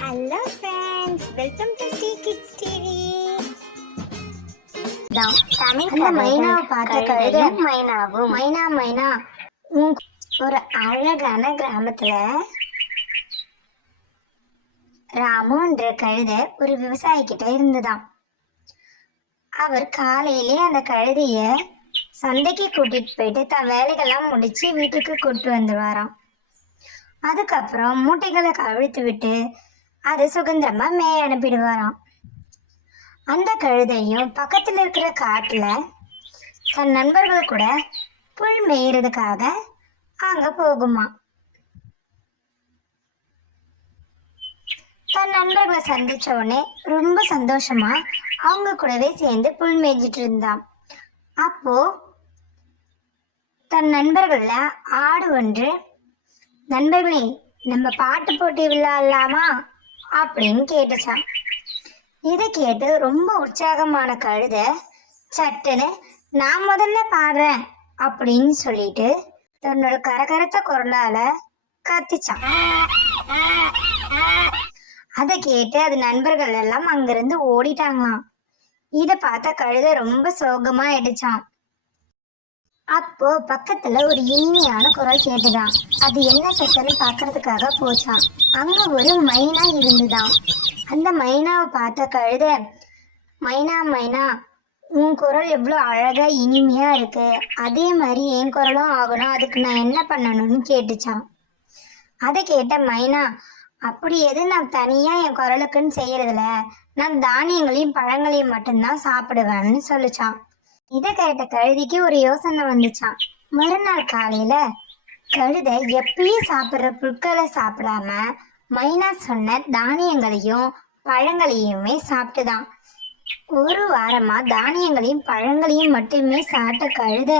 Hello friends, welcome to Stay Kids TV. அந்த மைனாவை பார்த்த கழுதை மைனா மைனா ஒரு அழகான கிராமத்துல ராமுன்ற கழுதை ஒரு விவசாயி கிட்ட இருந்துதான். அவர் காலையிலே அந்த கழுதைய சந்தைக்கு கூட்டிட்டு போயிட்டு தன் வேலைகள்லாம் முடிச்சு வீட்டுக்கு கூட்டு வந்துடுவாராம். அதுக்கப்புறம் மூட்டைகளை கவிழ்த்து விட்டு அதை சுதந்திரமா மேய அனுப்பிடுவாராம். அந்த கழுதையும் பக்கத்துல இருக்கிற காட்டுல தன் நண்பர்கள் கூட புல் மேயறதுக்காக அங்க போகுமா. தன் நண்பர்களை சந்திச்ச உடனே ரொம்ப சந்தோஷமா அவங்க கூடவே சேர்ந்து புல் மேய்ஞ்சிட்டு இருந்தான். அப்போ தன் நண்பர்கள்ல ஆடு ஒன்று, நண்பர்களே நம்ம பாட்டு போட்டி விளையாடலாமா அப்படின்னு கேட்டுச்சான். இதை கேட்டு ரொம்ப உற்சாகமான கழுதை சட்டுன்னு நான் முதல்ல பாடுறேன் அப்படின்னு சொல்லிட்டு தன்னோட கரகரத்த குரலால கத்திச்சான். அதை கேட்டு அது நண்பர்கள் எல்லாம் அங்கிருந்து ஓடிட்டாங்களாம். இத பார்த்த கழுதை ரொம்ப சோகமா ஆயிடுச்சான். அப்போ பக்கத்துல ஒரு இனிமையான குரல் கேட்டுதான். அது என்ன சத்தன்னு பாக்குறதுக்காக போச்சான். அங்க ஒரு மைனா இருந்துதான். அந்த மைனாவை பார்த்த கழுதை, மைனா மைனா உன் குரல் எவ்வளோ அழகா இனிமையா இருக்கு, அதே மாதிரி என் குரலும் ஆகணும், அதுக்கு நான் என்ன பண்ணணும்னு கேட்டுச்சான். அதை கேட்ட மைனா, அப்படி எது நான் தனியா என் குரலுக்குன்னு செய்யறதுல, நான் தானியங்களையும் பழங்களையும் மட்டும்தான் சாப்பிடுவேன்னு சொல்லிச்சான். இதை கேட்ட கழுதைக்கு ஒரு யோசனை வந்துச்சான். மறுநாள் காலையில கழுதை எப்பயும் சாப்பிட்ற புற்களை சாப்பிடாம மைனா சொன்ன தானியங்களையும் பழங்களையுமே சாப்பிட்டுதான். ஒரு வாரமா தானியங்களையும் பழங்களையும் மட்டுமே சாப்பிட்ட கழுதை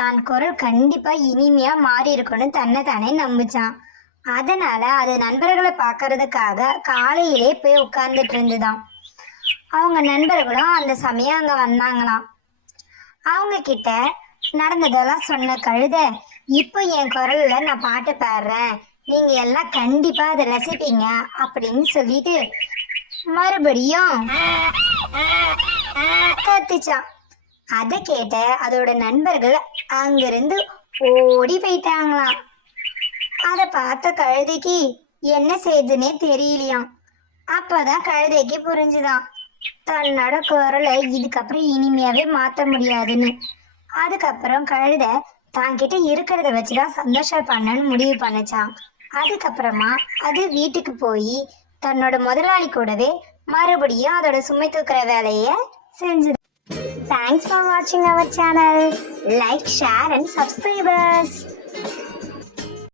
தான் குரல் கண்டிப்பா இனிமையா மாறி இருக்கும்னு தன்னை தானே நம்புச்சான். அதனால அது நண்பர்களை பார்க்கறதுக்காக காலையிலே போய் உட்கார்ந்துட்டு இருந்துதான். அவங்க நண்பர்களும் அந்த சமயம் அங்க வந்தாங்களாம். அவங்க கிட்ட நடந்ததெல்லாம் சொன்ன கழுதை, இப்போ என் குரல்ல நான் பாட்டு பாடுறேன், நீங்க எல்லாம் கண்டிப்பா அதை ரசிப்பீங்க அப்படின்னு சொல்லிட்டு மறுபடியும் கத்துச்சான். அதை கேட்ட அதோட நண்பர்கள் அங்கிருந்து ஓடி போயிட்டாங்களாம். அதை பார்த்த கழுதைக்கு என்ன செய்யுதுன்னே தெரியலையாம். அப்பதான் கழுதைக்கு புரிஞ்சுதான் தன்னோட குரலை இதுக்கப்புறம் இனிமையாவே மாத்த முடியாதுன்னு. அதுக்கப்புறம் கழுதை தான்கிட்ட இருக்கிறத வச்சுதான் சந்தோஷம் பண்ணணும்னு முடிவு பண்ணுச்சான். அதுக்கப்புறமா அது வீட்டுக்கு போய் தன்னோட முதலாளி கூடவே மறுபடியும் அதோட சுமை தூக்குற வேலைய செஞ்சது. Thanks for watching our channel. Like, share and subscribe us.